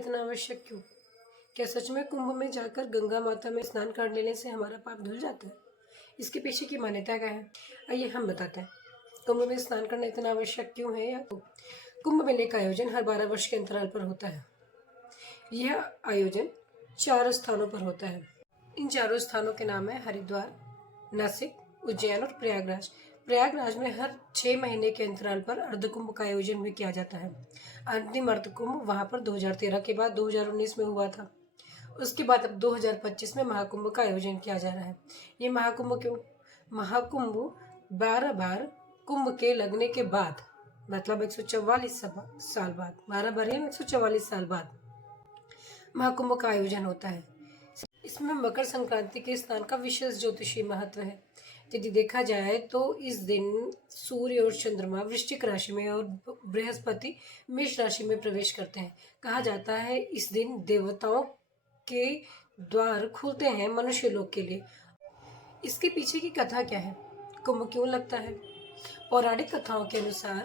इतना आवश्यक क्यों? क्या सच में कुंभ में जाकर गंगा माता में स्नान कर लेने से हमारा पाप धुल जाता है? इसके पीछे की मान्यता क्या है? आइए हम बताते हैं। कुंभ में स्नान करना इतना आवश्यक क्यों है? या कुंभ मेले का आयोजन हर 12 वर्ष के अंतराल पर होता है। यह आयोजन 4 स्थानों पर होता है। इन चारों स्थानों के नाम है हरिद्वार, नासिक, उज्जैन और प्रयागराज। प्रयागराज में हर 6 महीने के अंतराल पर अर्धकुंभ का आयोजन भी किया जाता है। अंतिम अर्धकुंभ वहां पर 2013 के बाद 2019 में हुआ था। उसके बाद अब 2025 में महाकुंभ का आयोजन किया जा रहा है। ये महाकुंभ क्यों? महाकुंभ 12 बार कुंभ के लगने के बाद, मतलब 144 साल बाद, 12 बार 144 साल बाद महाकुंभ का आयोजन होता है। इसमें मकर संक्रांति के स्नान का विशेष ज्योतिषीय महत्व है। यदि देखा जाए तो इस दिन सूर्य और चंद्रमा वृश्चिक राशि में और बृहस्पति मेष राशि में प्रवेश करते हैं। कहा जाता है इस दिन देवताओं के द्वार खुलते हैं मनुष्य लोक के लिए। इसके पीछे की कथा क्या है? कुंभ क्यों लगता है? पौराणिक कथाओं के अनुसार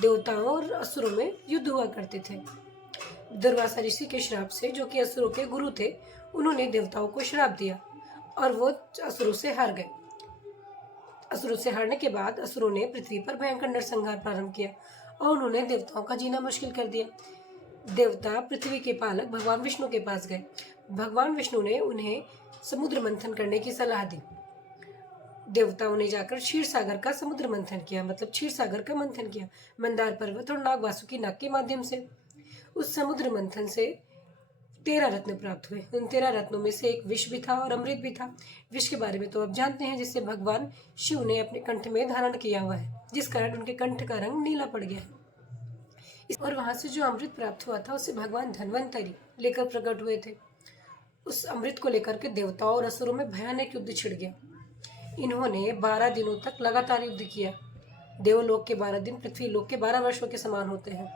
देवताओं और असुरों में युद्ध हुआ करते थे। दुर्वासा ऋषि के श्राप से, जो कि असुरों के गुरु थे, उन्होंने देवताओं को श्राप दिया और वो असुरों से हार गए। असुरों से हारने के बाद असुरों ने पृथ्वी पर भयंकर नरसंहार प्रारंभ किया और उन्होंने देवताओं का जीना मुश्किल कर दिया। देवता पृथ्वी के पालक भगवान विष्णु के पास गए। भगवान विष्णु ने उन्हें समुद्र मंथन करने की सलाह दी। देवताओं ने जाकर क्षीर सागर का समुद्र मंथन किया, मतलब क्षीर सागर का मंथन किया, मंदार पर्वत और नाग वासुकी नाग के माध्यम से। उस समुद्र मंथन से 13 रत्न प्राप्त हुए। उन 13 रत्नों में से एक विष भी था और अमृत भी था। विष के बारे में तो आप जानते हैं, जिसे भगवान शिव ने अपने कंठ में धारण किया हुआ है, जिस कारण उनके कंठ का रंग नीला पड़ गया है। और वहां से जो अमृत प्राप्त हुआ था उसे भगवान धन्वंतरी लेकर प्रकट हुए थे। उस अमृत को लेकर के देवताओं और असुरों में भयानक युद्ध छिड़ गया। इन्होंने 12 दिनों तक लगातार युद्ध किया। देवलोक के 12 दिन पृथ्वी लोक के 12 वर्षों के समान होते हैं।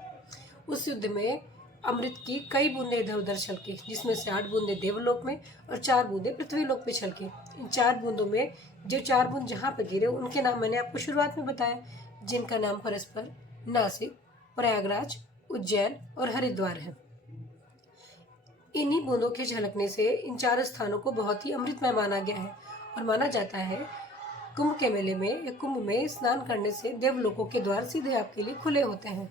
उस युद्ध में अमृत की कई बूंदें इधर उधर छलकी, जिसमें से 8 बूंदें देवलोक में और 4 बूंदें पृथ्वी लोक पे छलकी। इन 4 बूंदों में जो 4 बूंद जहाँ पे गिरे उनके नाम मैंने आपको शुरुआत में बताया, जिनका नाम परस्पर नासिक, प्रयागराज, उज्जैन और हरिद्वार है। इन्हीं बूंदों के झलकने से इन 4 स्थानों को बहुत ही अमृतमय माना गया है और माना जाता है कुंभ के मेले में या कुंभ में स्नान करने से देवलोकों के द्वार सीधे आपके लिए खुले होते हैं।